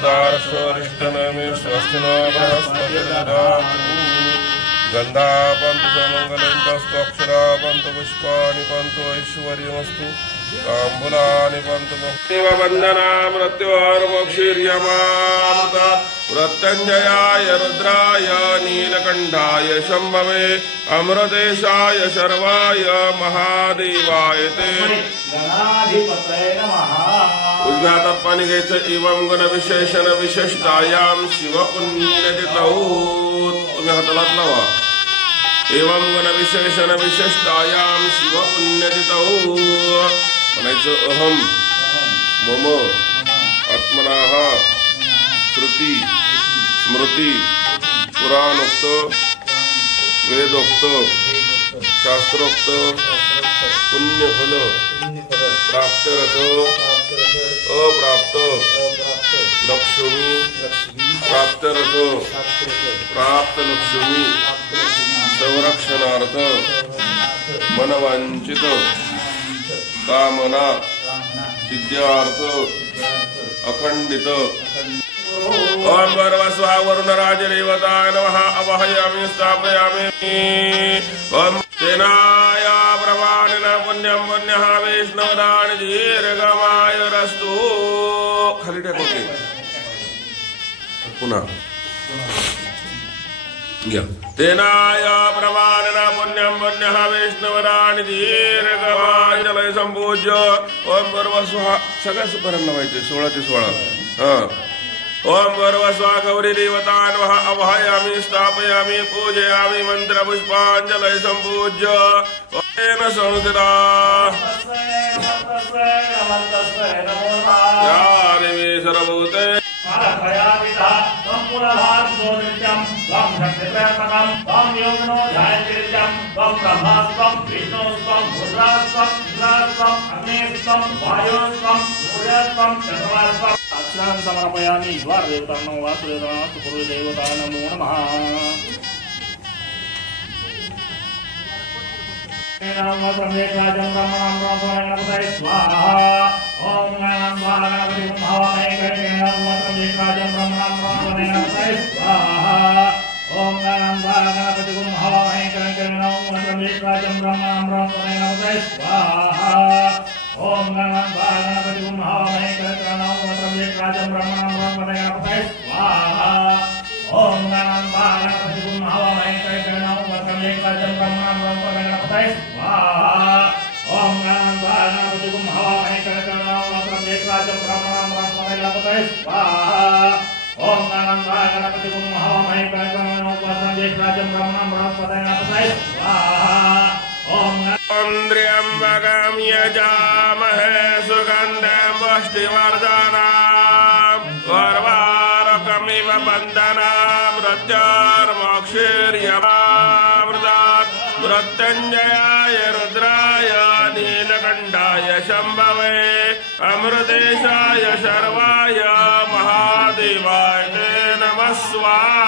देवदारस्वरिष्टनमे स्वस्तिनो बृहस्पतिर्ददातु गन्धापन्तु समङ्गलन्तस्त्वक्षरा पन्तु पुष्पाणि पन्तु ऐश्वर्यमस्तु ताम्बूलानि पन्तु मुक्तिवन्दना मृत्योर्मोक्षीर्यमामृत मृत्युञ्जयाय रुद्राय नीलकण्ठाय शम्भवे अमृतेशाय शर्वाय महादेवाय ते उद्घातात पाणी घ्यायचं एवं गुण विशेषण विशिष्टायाम शिव पुण्यतिथौ तुम्ही हातालात लावा एवं गुण विशेषण विशिष्टायाम शिव पुण्यतिथौ म्हणायचं अहम मम आत्मनाः श्रुती स्मृती पुराणोक्त वेदोक्त शास्त्रोक्त पुण्यफल प्राप्तरथ अप्राप्त लक्ष्मी प्राप्तरथ प्राप्त लक्ष्मी संरक्षणार्थ मनवांचित कामना सिद्ध्यार्थ अखंडित ओम भर्वस्वा वरुणराजदेवताय नमः अवहयामि स्थापयामि ओम तेनाय प्रमाणेन पुण्यं पुण्यः वैष्णवदान दीर्घमायुरस्तु खाली टाकून पुन्हा या तेनाय प्रमाणेन पुण्यं पुण्यः वैष्णवदान दीर्घमायुर्जलय संपूज्य ओम भर्वस्वा सगळ्या सुपरण लावायचे 16 चे 16 हां ओम भर्वस्वा गौरी देवताय नमः अवहयामि स्थापयामि पूजयामि मंत्र पुष्पांजलि संपूज्य ओम संस्थिता या देवी सर्वभूते अक्षरान् समर्पयामि द्वारदेवतानां वासुदेवानां पूर्वदेवतानां नमो नमः नमः ब्रह्मेकाजं ब्रह्मणां ब्रह्मणां स्वाहा ओम नमः गणपति भवामहे करेणां ब्रह्मेकाजं ब्रह्मणां ब्रह्मणां स्वाहा ओम नमः गणपति भवामहे करेणां ब्रह्मेकाजं ब्रह्मणां ब्रह्मणां स्वाहा ओम नमः गणपति भवामहे करेणां ब्रह्मेकाजं ब्रह्मणां ब्रह्मणां स्वाहा ओम नमः गणपति भवामहे करेणां ब्रह्मेकाजं ब्रह्मणां ब्रह्मणां स्वाहा ओम नमः गणपति भवामहे करेणां ब्रह्मेकाजं ब्रह्मणां ब्रह्मणां स्वाहा ओम नमः गणपति भवामहे करेणां ब्रह्मेकाजं ब्रह्मणां ब्रह्मणां स्वाहा ओम त्र्यंबकं यजामहे सुगन्धं पुष्टिवर्धनम् उर्वारुकमिव बन्धनं मृत्योर्मोक्षीर्यमामृतात् मृत्युञ्जयाय रुद्राय नीलकण्ठाय शम्भवे अमृतेशाय शर्वाय महादेवाय ते नमः स्वाहा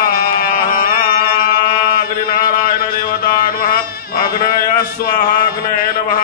अग्निनारायण देवता नमः अग्नय स्वाहा अग्नये नमः